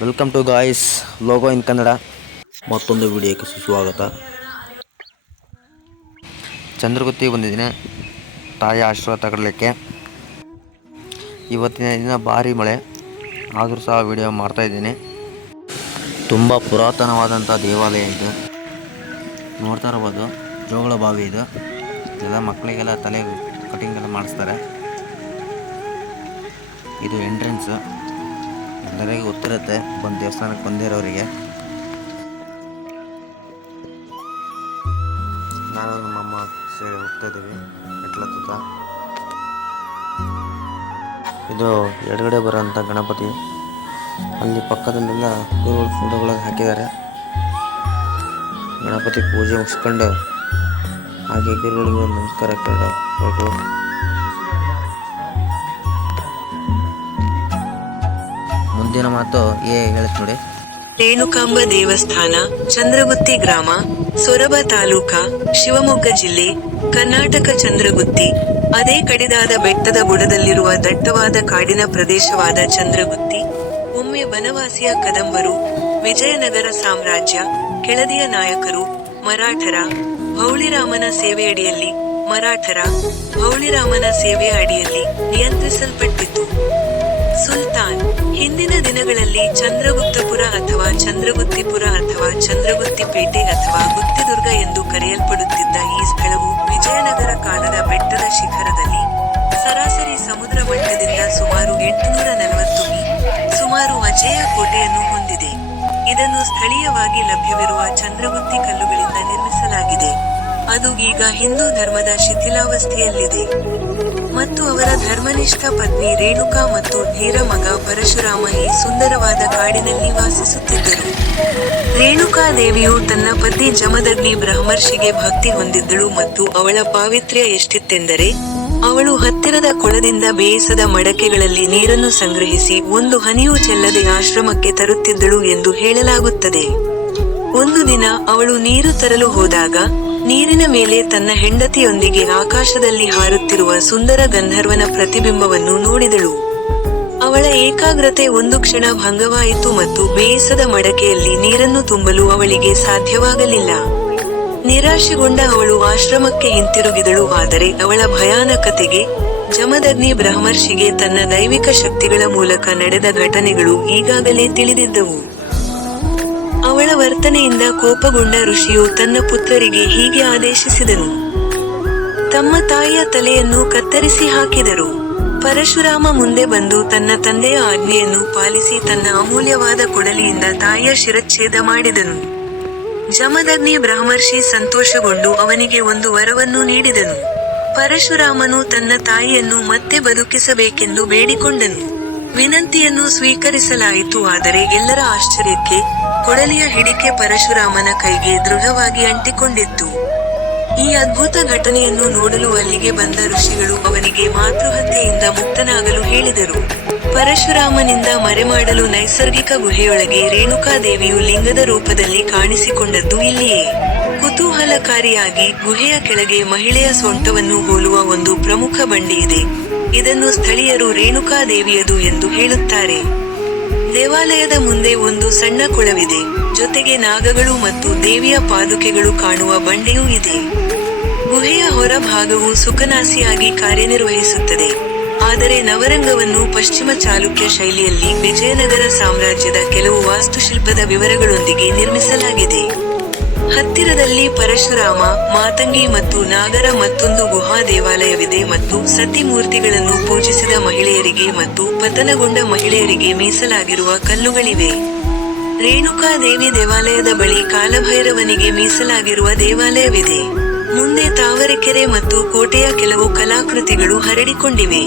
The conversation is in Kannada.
ವೆಲ್ಕಮ್ ಟು ಗಾಯ್ಸ್ ಲೋಗೋ ಇನ್ ಕನ್ನಡ. ಮತ್ತೊಂದು ವಿಡಿಯೋಕ್ಕೆ ಸುಸ್ವಾಗತ. ಚಂದ್ರಗುತ್ತಿಗೆ ಬಂದಿದ್ದೀನಿ ತಾಯಿ ಆಶೀರ್ವಾದ ತಗೊಳ್ಳಿಕ್ಕೆ. ಇವತ್ತಿನ ದಿನ ಭಾರಿ ಮಳೆ ಆದರೂ ಸಹ ವಿಡಿಯೋ ಮಾಡ್ತಾಯಿದ್ದೀನಿ. ತುಂಬ ಪುರಾತನವಾದಂಥ ದೇವಾಲಯ ಇದು. ನೋಡ್ತಾ ಇರ್ಬೋದು, ಜೋಗಳ ಬಾವಿ ಇದು. ಎಲ್ಲ ಮಕ್ಕಳಿಗೆಲ್ಲ ತಲೆ ಕಟಿಂಗ್ ಎಲ್ಲ ಮಾಡಿಸ್ತಾರೆ. ಇದು ಎಂಟ್ರೆನ್ಸ್, ಎಲ್ಲರಿಗೂ ಗೊತ್ತಿರುತ್ತೆ ಬಂದು ದೇವಸ್ಥಾನಕ್ಕೆ ಬಂದಿರೋರಿಗೆ. ನಾನು ನಮ್ಮಮ್ಮ ಸೇರಿ ಹೋಗ್ತಾ ಇದ್ದೀವಿ ಮೆಟ್ಲತ್ತ. ಇದು ಎಡಗಡೆ ಬರೋಂಥ ಗಣಪತಿ. ಅಲ್ಲಿ ಪಕ್ಕದಲ್ಲೆಲ್ಲ ಗುರುಗಳ ಫೋಟೋಗಳು ಹಾಕಿದ್ದಾರೆ. ಗಣಪತಿ ಪೂಜೆ ಮುಗಿಸ್ಕೊಂಡು ಹಾಗೆ ಗುರುಗಳಿಗೂ ನಮಸ್ಕಾರ ಹೊರಟು. ಮುಂದಿನ ಮಾತು ಹೇಳುತ್ತೆ ನೋಡಿ. ರೇಣುಕಾಂಬ ದೇವಸ್ಥಾನ, ಚಂದ್ರಗುತ್ತಿ ಗ್ರಾಮ, ಸೊರಬ ತಾಲೂಕ, ಶಿವಮೊಗ್ಗ ಜಿಲ್ಲೆ, ಕರ್ನಾಟಕ. ಚಂದ್ರಗುತ್ತಿ ಅದೇ ಕಡಿದಾದ ಬೆಟ್ಟದ ಬುಡದಲ್ಲಿರುವ ದಟ್ಟವಾದ ಕಾಡಿನ ಪ್ರದೇಶವಾದ ಚಂದ್ರಗುತ್ತಿ ಒಮ್ಮೆ ಬನವಾಸಿಯ ಕದಂಬರು, ವಿಜಯನಗರ ಸಾಮ್ರಾಜ್ಯ, ಕೆಳದಿಯ ನಾಯಕರು, ಮರಾಠರ, ಭೌಳಿರಾಮನ ಸೇವೆಯಡಿಯಲ್ಲಿ ಭೌಳಿರಾಮನ ಸೇವೆಯ ಅಡಿಯಲ್ಲಿ ನಿಯಂತ್ರಿಸಲ್ಪಟ್ಟಿತ್ತು. ಸುಲ್ತಾನ್ ಹಿಂದಿನ ದಿನಗಳಲ್ಲಿ ಚಂದ್ರಗುಪ್ತಪುರ ಅಥವಾ ಚಂದ್ರಗುತ್ತಿಪುರ ಅಥವಾ ಚಂದ್ರಗುತ್ತಿಪೇಟೆ ಅಥವಾ ಗುತ್ತಿದುರ್ಗ ಎಂದು ಕರೆಯಲ್ಪಡುತ್ತಿದ್ದ ಈ ಸ್ಥಳವು ವಿಜಯನಗರ ಕಾಲದ ಬೆಟ್ಟದ ಶಿಖರದಲ್ಲಿ ಸರಾಸರಿ ಸಮುದ್ರ ಮಟ್ಟದಿಂದ ಸುಮಾರು 840 ಮೀ. ಸುಮಾರು ಅಜೇಯ ಕೋಟೆಯನ್ನು ಹೊಂದಿದೆ. ಇದನ್ನು ಸ್ಥಳೀಯವಾಗಿ ಲಭ್ಯವಿರುವ ಚಂದ್ರಗುತ್ತಿ ಕಲ್ಲುಗಳಿಂದ ನಿರ್ಮಿಸಲಾಗಿದೆ. ಅದು ಈಗ ಹಿಂದೂ ಧರ್ಮದ ಶಿಥಿಲಾವಸ್ಥೆಯಲ್ಲಿದೆ ಮತ್ತು ಅವರ ಧರ್ಮನಿಷ್ಠ ಪತ್ನಿ ರೇಣುಕಾ ಮತ್ತು ಧೀರ ಮಗ ಪರಶುರಾಮ ಈ ಸುಂದರವಾದ ಕಾಡಿನಲ್ಲಿ ವಾಸಿಸುತ್ತಿದ್ದರು. ರೇಣುಕಾ ದೇವಿಯು ತನ್ನ ಪತಿ ಜಮದಗ್ನಿ ಬ್ರಹ್ಮರ್ಷಿಗೆ ಭಕ್ತಿ ಹೊಂದಿದ್ದಳು ಮತ್ತು ಅವಳ ಪಾವಿತ್ರ್ಯ ಎಷ್ಟಿತ್ತೆಂದರೆ ಅವಳು ಹತ್ತಿರದ ಕೊಳದಿಂದ ಬೇಯಿಸದ ಮಡಕೆಗಳಲ್ಲಿ ನೀರನ್ನು ಸಂಗ್ರಹಿಸಿ ಒಂದು ಹನಿಯೂ ಚೆಲ್ಲದೆ ಆಶ್ರಮಕ್ಕೆ ತರುತ್ತಿದ್ದಳು ಎಂದು ಹೇಳಲಾಗುತ್ತದೆ. ಒಂದು ದಿನ ಅವಳು ನೀರು ತರಲು ಹೋದಾಗ ನೀರಿನ ಮೇಲೆ ತನ್ನ ಹೆಂಡತಿಯೊಂದಿಗೆ ಆಕಾಶದಲ್ಲಿ ಹಾರುತ್ತಿರುವ ಸುಂದರ ಗಂಧರ್ವನ ಪ್ರತಿಬಿಂಬವನ್ನು ನೋಡಿದಳು. ಅವಳ ಏಕಾಗ್ರತೆ ಒಂದು ಕ್ಷಣ ಭಂಗವಾಯಿತು ಮತ್ತು ಬೇಯಿಸದ ಮಡಕೆಯಲ್ಲಿ ನೀರನ್ನು ತುಂಬಲು ಅವಳಿಗೆ ಸಾಧ್ಯವಾಗಲಿಲ್ಲ. ನಿರಾಶೆಗೊಂಡ ಅವಳು ಆಶ್ರಮಕ್ಕೆ ಹಿಂತಿರುಗಿದಳು. ಆದರೆ ಅವಳ ಭಯಾನಕತೆಗೆ ಜಮದಗ್ನಿ ಬ್ರಹ್ಮರ್ಷಿಗೆ ತನ್ನ ದೈವಿಕ ಶಕ್ತಿಗಳ ಮೂಲಕ ನಡೆದ ಘಟನೆಗಳು ಈಗಾಗಲೇ ತಿಳಿದಿದ್ದವು. ಅವಳ ವರ್ತನೆಯಿಂದ ಕೋಪಗೊಂಡ ಋಷಿಯು ತನ್ನ ಪುತ್ರರಿಗೆ ಹೀಗೆ ಆದೇಶಿಸಿದನು. ತಮ್ಮ ತಾಯಿಯ ತಲೆಯನ್ನು ಕತ್ತರಿಸಿ ಹಾಕಿದರು. ಪರಶುರಾಮ ಮುಂದೆ ಬಂದು ತನ್ನ ತಂದೆಯ ಆಜ್ಞೆಯನ್ನು ಪಾಲಿಸಿ ತನ್ನ ಅಮೂಲ್ಯವಾದ ಕೊಡಲಿಯಿಂದ ತಾಯಿಯ ಶಿರಚ್ಛೇದ ಮಾಡಿದನು. ಜಮದಗ್ನಿ ಬ್ರಹ್ಮರ್ಷಿ ಸಂತೋಷಗೊಂಡು ಅವನಿಗೆ ಒಂದು ವರವನ್ನು ನೀಡಿದನು. ಪರಶುರಾಮನು ತನ್ನ ತಾಯಿಯನ್ನು ಮತ್ತೆ ಬದುಕಿಸಬೇಕೆಂದು ಬೇಡಿಕೊಂಡನು. ವಿನಂತಿಯನ್ನು ಸ್ವೀಕರಿಸಲಾಯಿತು. ಆದರೆ ಎಲ್ಲರ ಆಶ್ಚರ್ಯಕ್ಕೆ ಕೊಡಲಿಯ ಹಿಡಿಕೆ ಪರಶುರಾಮನ ಕೈಗೆ ದೃಢವಾಗಿ ಅಂಟಿಕೊಂಡಿತ್ತು. ಈ ಅದ್ಭುತ ಘಟನೆಯನ್ನು ನೋಡಲು ಅಲ್ಲಿಗೆ ಬಂದ ಋಷಿಗಳು ಅವನಿಗೆ ಮಾತೃಹತ್ಯೆಯಿಂದ ಮುಕ್ತನಾಗಲು ಹೇಳಿದರು. ಪರಶುರಾಮನಿಂದ ಮರೆಮಾಡಲು ನೈಸರ್ಗಿಕ ಗುಹೆಯೊಳಗೆ ರೇಣುಕಾದೇವಿಯು ಲಿಂಗದ ರೂಪದಲ್ಲಿ ಕಾಣಿಸಿಕೊಂಡದ್ದು ಇಲ್ಲಿಯೇ. ಕುತೂಹಲಕಾರಿಯಾಗಿ ಗುಹೆಯ ಕೆಳಗೆ ಮಹಿಳೆಯ ಸೊಂಟವನ್ನು ಹೋಲುವ ಒಂದು ಪ್ರಮುಖ ಬಂಡೆ ಇದೆ. ಇದನ್ನು ಸ್ಥಳೀಯರು ರೇಣುಕಾದೇವಿಯದು ಎಂದು ಹೇಳುತ್ತಾರೆ. ದೇವಾಲಯದ ಮುಂದೆ ಒಂದು ಸಣ್ಣ ಕೊಳವಿದೆ. ಜೊತೆಗೆ ನಾಗಗಳು ಮತ್ತು ದೇವಿಯ ಪಾದುಕೆಗಳು ಕಾಣುವ ಬಂಡೆಯೂ ಇದೆ. ಗುಹೆಯ ಹೊರ ಭಾಗವು ಸುಖನಾಸಿಯಾಗಿ ಕಾರ್ಯನಿರ್ವಹಿಸುತ್ತದೆ. ಆದರೆ ನವರಂಗವನ್ನು ಪಶ್ಚಿಮ ಚಾಲುಕ್ಯ ಶೈಲಿಯಲ್ಲಿ ವಿಜಯನಗರ ಸಾಮ್ರಾಜ್ಯದ ಕೆಲವು ವಾಸ್ತುಶಿಲ್ಪದ ವಿವರಗಳೊಂದಿಗೆ ನಿರ್ಮಿಸಲಾಗಿದೆ. ಹತ್ತಿರದಲ್ಲಿ ಪರಶುರಾಮ, ಮಾತಂಗಿ ಮತ್ತು ನಾಗರ ಮತ್ತೊಂದು ಗುಹಾ ದೇವಾಲಯವಿದೆ ಮತ್ತು ಸತಿ ಮೂರ್ತಿಗಳನ್ನು ಪೂಜಿಸಿದ ಮಹಿಳೆಯರಿಗೆ ಮತ್ತು ಪತನಗೊಂಡ ಮಹಿಳೆಯರಿಗೆ ಮೀಸಲಾಗಿರುವ ಕಲ್ಲುಗಳಿವೆ. ರೇಣುಕಾ ದೇವಿ ದೇವಾಲಯದ ಬಳಿ ಕಾಲಭೈರವನಿಗೆ ಮೀಸಲಾಗಿರುವ ದೇವಾಲಯವಿದೆ. ಮುಂದೆ ತಾವರೆಕೆರೆ ಮತ್ತು ಕೋಟೆಯ ಕೆಲವು ಕಲಾಕೃತಿಗಳು ಹರಡಿಕೊಂಡಿವೆ.